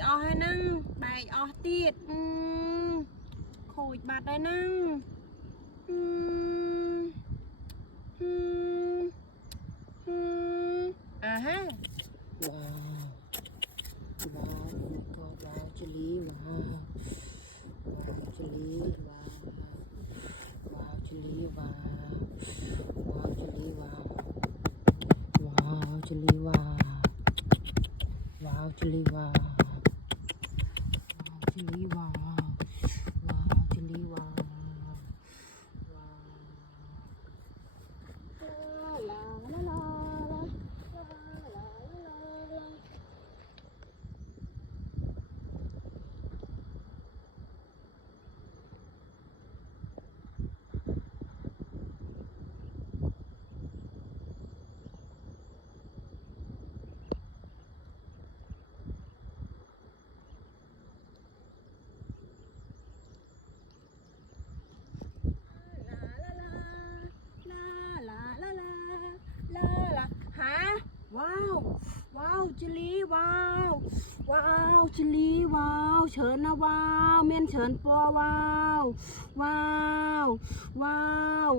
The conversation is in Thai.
ยอให้นั่งใบออตีดโขยบาดได้นั่งฮะว้าวว้าวก็ว้าวจิลีว้าวว้าวจิลีว้าวว้าวจิลีว้าวว้าวจิลีว้าวว้าวจิลีว้าวว้าวจิลีว้าวว้าวจิลีว้าวว้าวจิลีว้าวลาลาลาว้าวว้าวจิลีว้าวว้าวจิลีว้าวเฉินนะว้าวเมียนเฉินปัวว้าวว้าวว้าว